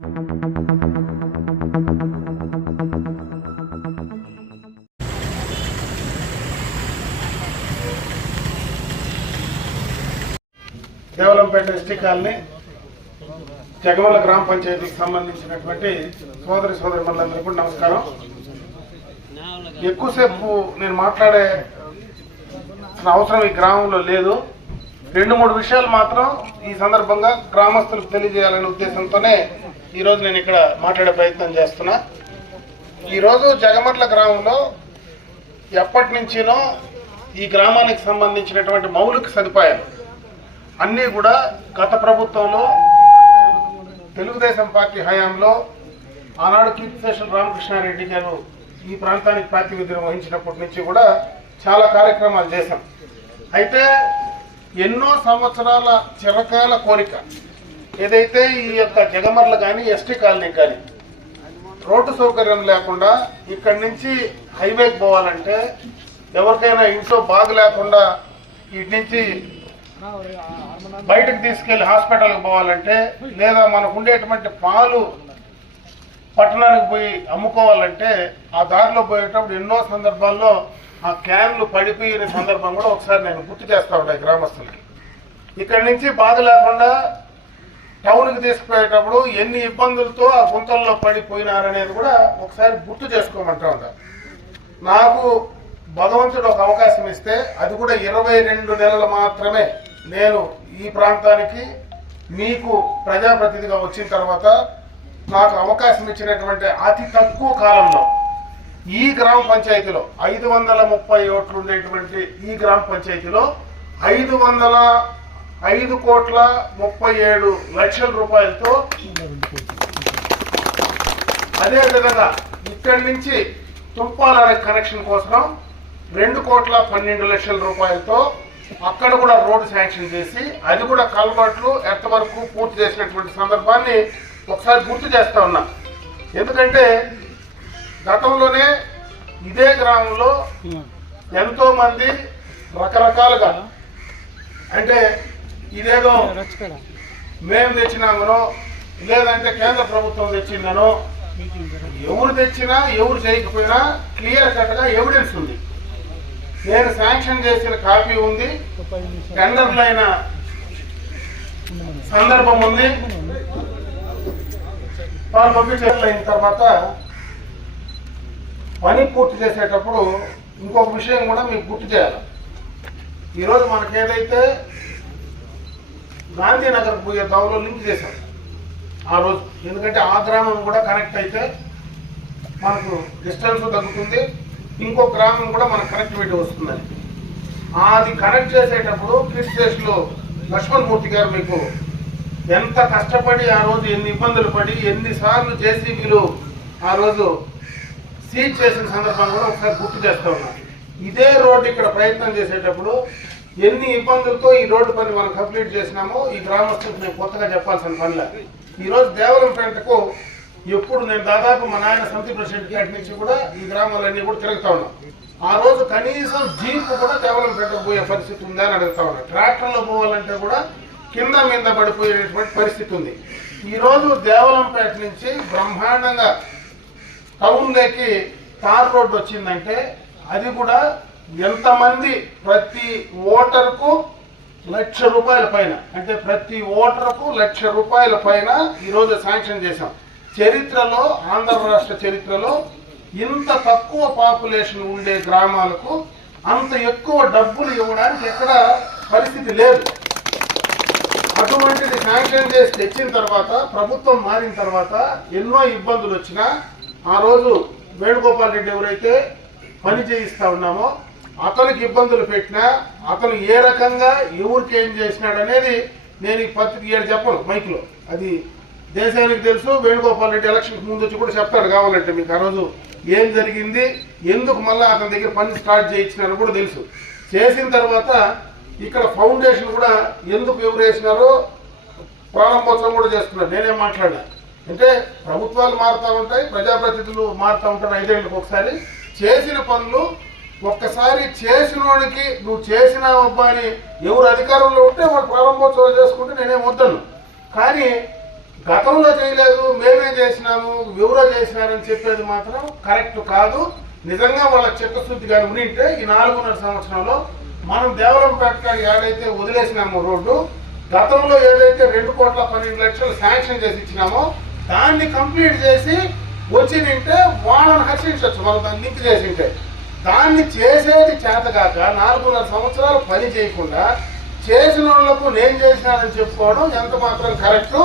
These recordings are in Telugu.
దేవలంపేట ఎస్టీ కాలనీ జగమల గ్రామ పంచాయతీకి సంబంధించినటువంటి సోదరిమణులందరికీ కూడా నమస్కారం. ఎక్కువసేపు నేను మాట్లాడే అవసరం ఈ గ్రామంలో లేదు. 2-3 విషయాలు మాత్రం ఈ సందర్భంగా గ్రామస్తులకు తెలియజేయాలనే ఉద్దేశంతోనే ఈరోజు నేను ఇక్కడ మాట్లాడే ప్రయత్నం చేస్తున్నా. ఈరోజు జగమర్ల గ్రామంలో ఎప్పటి నుంచినో ఈ గ్రామానికి సంబంధించినటువంటి మౌలిక సదుపాయాలు అన్నీ కూడా గత ప్రభుత్వంలో తెలుగుదేశం పార్టీ హయాంలో ఆనాడు కీర్తిశేషులు రామకృష్ణారెడ్డి గారు ఈ ప్రాంతానికి ప్రాతినిధ్యం వహించినప్పటి నుంచి కూడా చాలా కార్యక్రమాలు చేశాం. అయితే ఎన్నో సంవత్సరాల చిరకాల కోరిక ఏదైతే ఈ యొక్క జగమర్ల కానీ ఎస్టీ కాలనీ కానీ రోడ్డు సౌకర్యం లేకుండా ఇక్కడి నుంచి హైవేకి పోవాలంటే ఎవరికైనా ఇంట్లో బాగు లేకుండా ఇటు నుంచి బయటకు తీసుకెళ్లి హాస్పిటల్కి పోవాలంటే లేదా మనకు ఉండేటువంటి పాలు పట్టణానికి పోయి అమ్ముకోవాలంటే ఆ దారిలో పోయేటప్పుడు ఎన్నో సందర్భాల్లో ఆ క్యాన్లు పడిపోయిన సందర్భం కూడా ఒకసారి నేను గుర్తు చేస్తా ఉంటాను గ్రామస్తులకి. ఇక్కడి నుంచి బాధ లేకుండా టౌన్కి తీసుకుపోయేటప్పుడు ఎన్ని ఇబ్బందులతో ఆ గుంతల్లో పడిపోయినారనేది కూడా ఒకసారి గుర్తు చేసుకోమంటా ఉంటాను. నాకు భగవంతుడు ఒక అవకాశం ఇస్తే అది కూడా 22 నెలలు మాత్రమే నేను ఈ ప్రాంతానికి మీకు ప్రజాప్రతినిధిగా వచ్చిన తర్వాత నాకు అవకాశం ఇచ్చినటువంటి అతి తక్కువ కాలంలో ఈ గ్రామ పంచాయతీలో 530 ఓట్లు ఉండేటువంటి ఈ గ్రామ పంచాయతీలో 505,37 రూపాయలతో అదేవిధంగా ఇక్కడి నుంచి తుంపాల కనెక్షన్ కోసం 2,12,00,000 రూపాయలతో అక్కడ కూడా రోడ్డు శాంక్షన్ చేసి అది కూడా కల్వర్ట్లు ఎర్త్ వరకు పూర్తి చేసినటువంటి సందర్భాన్ని ఒకసారి గుర్తు చేస్తా ఉన్నా. ఎందుకంటే గతంలోనే ఇదే గ్రామంలో ఎంతో మంది రకరకాలుగా అంటే ఇదేదో మేము తెచ్చినామనో లేదంటే కేంద్ర ప్రభుత్వం తెచ్చిందనో ఎవరు తెచ్చినా ఎవరు చేయకపోయినా క్లియర్ కట్గా ఎవిడెన్స్ ఉంది. నేను శాంక్షన్ చేసిన కాపీ ఉంది, టెండర్లు అయిన సందర్భం ఉంది. వాళ్ళు పంపించిన తర్వాత పని పూర్తి చేసేటప్పుడు ఇంకొక విషయం కూడా మీకు గుర్తు చేయాలి. ఈరోజు మనకి ఏదైతే గాంధీనగర్ పోయే దావలో లింక్ చేశాం ఆ రోజు, ఎందుకంటే ఆ గ్రామం కూడా కనెక్ట్ అయితే మనకు డిస్టెన్స్ తగ్గుతుంది, ఇంకో గ్రామం కూడా మనకు కనెక్టివిటీ వస్తుందని. అది కనెక్ట్ చేసేటప్పుడు కీర్తిశేషులు లక్ష్మణమూర్తి గారు మీకు ఎంత కష్టపడి ఆ రోజు ఎన్ని ఇబ్బందులు పడి ఎన్నిసార్లు జేసీబీలు ఆ రోజు సీజ్ చేసిన సందర్భం కూడా ఒకసారి గుర్తు చేస్తూ ఉన్నాం. ఇదే రోడ్డు ఇక్కడ ప్రయత్నం చేసేటప్పుడు ఎన్ని ఇబ్బందులతో ఈ రోడ్డు పని మనం కంప్లీట్ చేసినామో ఈ గ్రామస్తులకు నేను కొత్తగా చెప్పాల్సిన పనిలే. ఈరోజు దేవలంపేటకు ఎప్పుడు నేను దాదాపు మా నాయన సమితి ప్రెసిడెంట్ అటు నుంచి కూడా ఈ గ్రామాలన్నీ కూడా తిరుగుతా ఉన్నాం. ఆ రోజు కనీసం జీప్ కూడా దేవలంపేటకు పోయే పరిస్థితి ఉందా అని అడుగుతా ఉన్నాం. ట్రాక్టర్లో పోవాలంటే కూడా కింద మీద పడిపోయేటువంటి పరిస్థితి ఉంది. ఈరోజు దేవలంపేట నుంచి బ్రహ్మాండంగా టౌన్లోకి తార్ రోడ్డు వచ్చిందంటే అది కూడా ఎంతమంది ప్రతి ఓటర్కు ₹1,00,000 పైన అంటే ప్రతి ఓటర్కు ₹1,00,000 పైన ఈరోజు శాంక్షన్ చేశాం. చరిత్రలో ఆంధ్ర రాష్ట్ర చరిత్రలో ఇంత తక్కువ పాపులేషన్ ఉండే గ్రామాలకు అంత ఎక్కువ డబ్బులు ఇవ్వడానికి ఎక్కడ పరిస్థితి లేదు. అటువంటిది శాంక్షన్ చేసి తెచ్చిన తర్వాత ప్రభుత్వం మారిన తర్వాత ఎన్నో ఇబ్బందులు వచ్చినా ఆ రోజు వేణుగోపాల్ రెడ్డి ఎవరైతే పని చేయిస్తా ఉన్నామో అతనికి ఇబ్బందులు పెట్టినా అతను ఏ రకంగా ఎవరికి ఏం చేసినాడు అనేది నేను ఈ పత్రిక చెప్పను మైక్లో, అది దేశానికి తెలుసు. వేణుగోపాల్ రెడ్డి ఎలక్షన్కి ముందు వచ్చి కూడా చెప్తాడు కావాలంటే మీకు ఆ రోజు ఏం జరిగింది, ఎందుకు మళ్ళీ అతని దగ్గర పని స్టార్ట్ చేయించినారో కూడా తెలుసు. చేసిన తర్వాత ఇక్కడ ఫౌండేషన్ కూడా ఎందుకు ఎవరు వేసినారో ప్రారంభోత్సవం కూడా చేస్తున్నారు. నేనేం మాట్లాడినా అంటే ప్రభుత్వాలు మారుతూ ఉంటాయి, ప్రజాప్రతినిధులు మారుతూ ఉంటారు 5 ఏళ్ళకి ఒకసారి. చేసిన పనులు ఒక్కసారి చేసినోడికి నువ్వు చేసినావబ్బా అని ఎవరు అధికారంలో ఉంటే వాళ్ళు ప్రారంభోత్సవాలు చేసుకుంటే నేనేం వద్దను. కానీ గతంలో చేయలేదు మేమే చేసినాము ఎవరో చేసినారని చెప్పేది మాత్రం కరెక్ట్ కాదు. నిజంగా వాళ్ళ చిత్తశుద్ధి కానీ ఉండింటే ఈ 4.5 సంవత్సరంలో మనం దేవరంపేట ఏదైతే వదిలేసినామో రోడ్డు, గతంలో ఏదైతే 2,12,00,000 శాంక్షన్ చేసి ఇచ్చినామో దాన్ని కంప్లీట్ చేసి వచ్చింటే వాళ్ళని హర్షించవచ్చు. మనం దాన్ని లింక్ చేసింటే దాన్ని చేసేది చేతగాక 4.5 సంవత్సరాలు పని చేయకుండా చేసిన వాళ్లకు నేను చేసినానని చెప్పుకోవడం ఎంత మాత్రం కరెక్ట్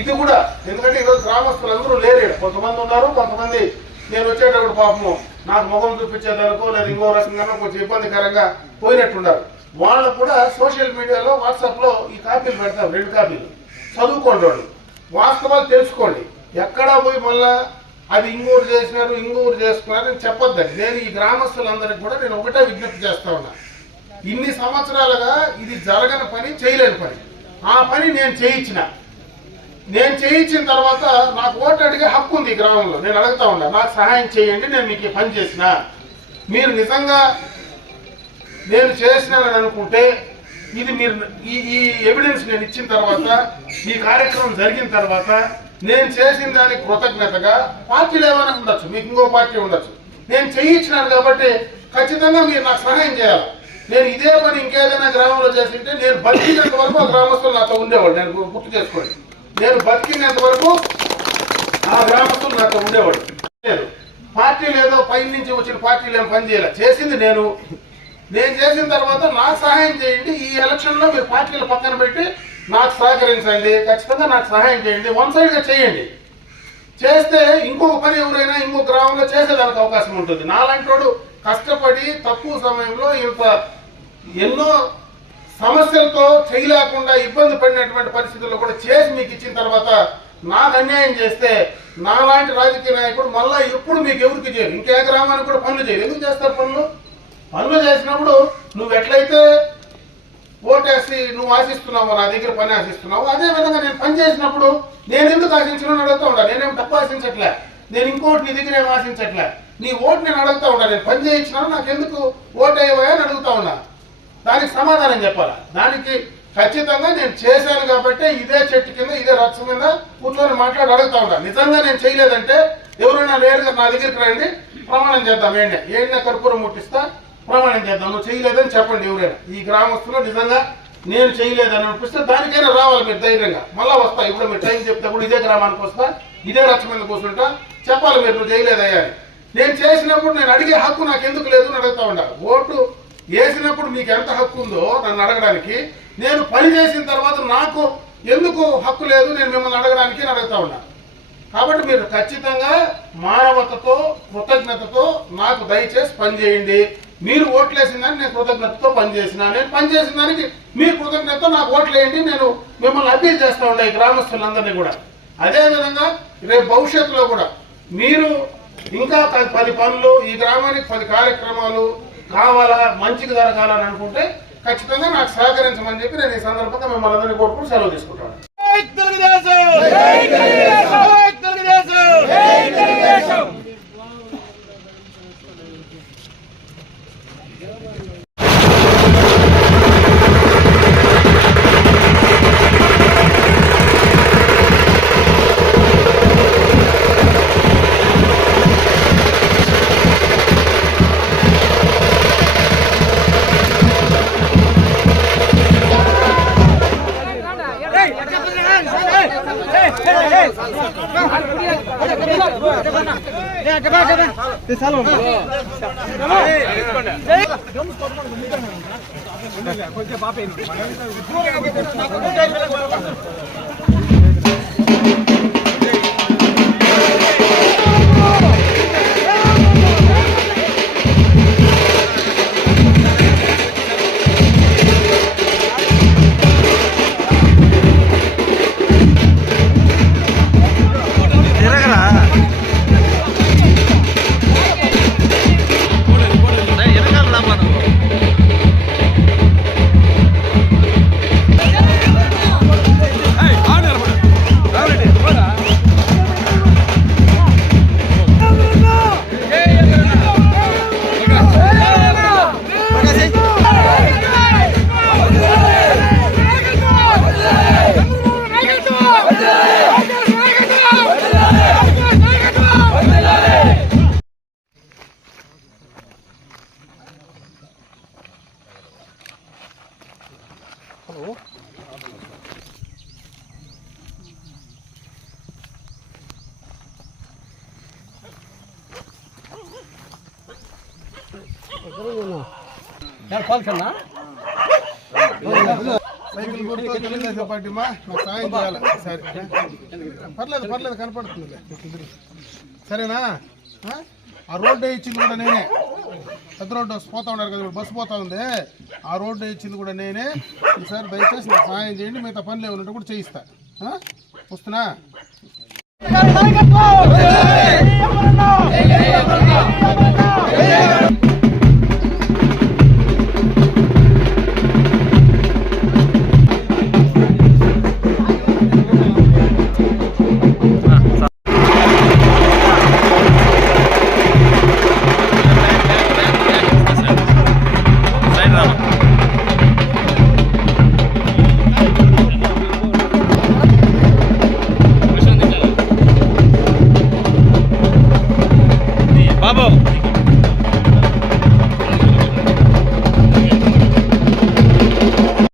ఇది కూడా. ఎందుకంటే ఈరోజు గ్రామస్తులందరూ లేరు, కొంతమంది ఉన్నారు, కొంతమంది నేను వచ్చేటప్పుడు పాపము నాకు ముఖం చూపించేదానికో లేదా ఇంకో రకంగా కొంచెం ఇబ్బందికరంగా పోయినట్టున్నారు. వాళ్ళు కూడా సోషల్ మీడియాలో వాట్సాప్లో ఈ కాపీలు పెడతారు, 2 కాపీలు చదువుకోండి, వాళ్ళు వాస్తవాలు తెలుసుకోండి. ఎక్కడా పోయి మళ్ళా అది ఇంగూరు చేసినారు ఇంగూరు చేసుకున్నారు అని చెప్పొద్దండి. నేను ఈ గ్రామస్తులందరికీ కూడా నేను ఒకటే విజ్ఞప్తి చేస్తా ఉన్నా, ఇన్ని సంవత్సరాలుగా ఇది జరగని పని, చేయలేని పని, ఆ పని నేను చేయించిన తర్వాత నాకు ఓటు అడిగే హక్కు ఉంది ఈ గ్రామంలో. నేను అడుగుతా ఉన్నా, నాకు సహాయం చేయండి, నేను మీకు పని చేసిన, మీరు నిజంగా నేను చేసినానని అనుకుంటే ఇది మీరు ఈ ఎవిడెన్స్ నేను ఇచ్చిన తర్వాత, ఈ కార్యక్రమం జరిగిన తర్వాత నేను చేసిన దానికి కృతజ్ఞతగా పార్టీలు ఏమైనా ఉండొచ్చు, మీకు ఇంకో పార్టీ ఉండొచ్చు, నేను చేయించినాను కాబట్టి ఖచ్చితంగా మీరు నాకు సహాయం చేయాలి. నేను ఇదే పని ఇంకేదైనా గ్రామంలో చేసింటే నేను బతికినంత వరకు ఆ గ్రామస్తులు నాతో ఉండేవాడు. నేను గుర్తు చేసుకోండి, నేను బతికినంత వరకు ఆ గ్రామస్తులు నాతో ఉండేవాడు. లేదు పార్టీలు ఏదో పై నుంచి వచ్చిన పార్టీలు ఏం పని చేయాలి, చేసింది నేను చేసిన తర్వాత నాకు సహాయం చేయండి. ఈ ఎలక్షన్లో మీరు పార్టీలు పక్కన పెట్టి నాకు సహకరించండి, ఖచ్చితంగా నాకు సహాయం చేయండి, వన్ సైడ్గా చేయండి. చేస్తే ఇంకొక పని ఎవరైనా ఇంకో గ్రామంలో చేసేదానికి అవకాశం ఉంటుంది. నాలాంటి వాడు కష్టపడి తక్కువ సమయంలో ఇంత ఎన్నో సమస్యలతో చేయలేకుండా ఇబ్బంది పడినటువంటి పరిస్థితుల్లో కూడా చేసి మీకు ఇచ్చిన తర్వాత నాకు అన్యాయం చేస్తే నాలాంటి రాజకీయ నాయకుడు మళ్ళా ఎప్పుడు మీకు ఎవరికి చేయరు, ఇంకే గ్రామానికి కూడా పనులు చేయరు. ఎందుకు చేస్తారు పనులు చేసినప్పుడు నువ్వు ఎట్లయితే ఓటేసి నువ్వు ఆశిస్తున్నావు, నా దగ్గర పని ఆశిస్తున్నావు, అదే విధంగా నేను పని చేసినప్పుడు నేను ఎందుకు ఆశించను అడుగుతా ఉండా. నేనేం తప్పు ఆశించట్లే, నేను ఇంకోటి నీ దగ్గర ఏం ఆశించట్లే, నీ ఓటు నేను అడుగుతా ఉన్నా. నేను పని చేయించినాను, నాకు ఎందుకు ఓటు అయ్యవా అని అడుగుతా ఉన్నా. దానికి సమాధానం చెప్పాలా. దానికి ఖచ్చితంగా నేను చేశాను కాబట్టి ఇదే చెట్టు కింద ఇదే రచ్చ మీద కూర్చొని మాట్లాడి అడుగుతా ఉన్నా. నిజంగా నేను చేయలేదంటే ఎవరైనా నేరుగా నా దగ్గరికి రండి, ప్రమాణం చేద్దాం. ఏంటనే కర్పూరం ముట్టిస్తా, ప్రమాణం చేద్దాం. నువ్వు చేయలేదని చెప్పండి ఎవరైనా. ఈ గ్రామస్తులు నిజంగా నేను చేయలేదని అనిపిస్తే దానికైనా రావాలి మీరు ధైర్యంగా. మళ్ళీ వస్తా, ఇప్పుడు మీరు టైం చెప్తే కూడా ఇదే గ్రామానికి వస్తా, ఇదే రచ్చ మీద కూర్చుంటా, చెప్పాలి మీరు నువ్వు చేయలేదయ్యా అని. నేను చేసినప్పుడు నేను అడిగే హక్కు నాకు ఎందుకు లేదు అని అడుగుతా ఉండాలి. ఓటు వేసినప్పుడు మీకు ఎంత హక్కు ఉందో నన్ను అడగడానికి, నేను పని చేసిన తర్వాత నాకు ఎందుకు హక్కు లేదు నేను మిమ్మల్ని అడగడానికి అని అడుగుతా ఉన్నా. కాబట్టి మీరు ఖచ్చితంగా మానవతతో కృతజ్ఞతతో నాకు దయచేసి పనిచేయండి. మీరు ఓట్లేసిన దానికి నేను కృతజ్ఞతతో పనిచేసిన, నేను పనిచేసిన దానికి మీరు కృతజ్ఞతతో నాకు ఓట్లేయండి. నేను మిమ్మల్ని అప్పీల్ చేస్తూ ఉండే ఈ గ్రామస్తులందరినీ కూడా. అదేవిధంగా రేపు భవిష్యత్తులో కూడా మీరు ఇంకా 10 పనులు, ఈ గ్రామానికి 10 కార్యక్రమాలు కావాలా, మంచిగా జరగాలని అనుకుంటే ఖచ్చితంగా నాకు సహకరించమని చెప్పి నేను ఈ సందర్భంగా మిమ్మల్ని అందరినీ కోరుకుంటూ సెలవు తీసుకుంటాను. కొంచెం పాప Hey, పాల్కన్నా సైకిల్ గుర్తు తెలుగుదేశం పార్టీ మా నాకు సాయం చేయాలి సరే పర్లేదు కనపడుతుంది సరేనా ఆ రోడ్డు ఇచ్చింది కూడా నేనే పెద్ద రోడ్డు పోతా ఉన్నారు కదా బస్సు పోతా ఉంది ఆ రోడ్డు ఇచ్చింది కూడా నేనే ఈసారి దయచేసి నాకు సాయం చేయండి మిగతా పనులు ఏమన్నట్టు కూడా చేయిస్తా వస్తున్నా బాబు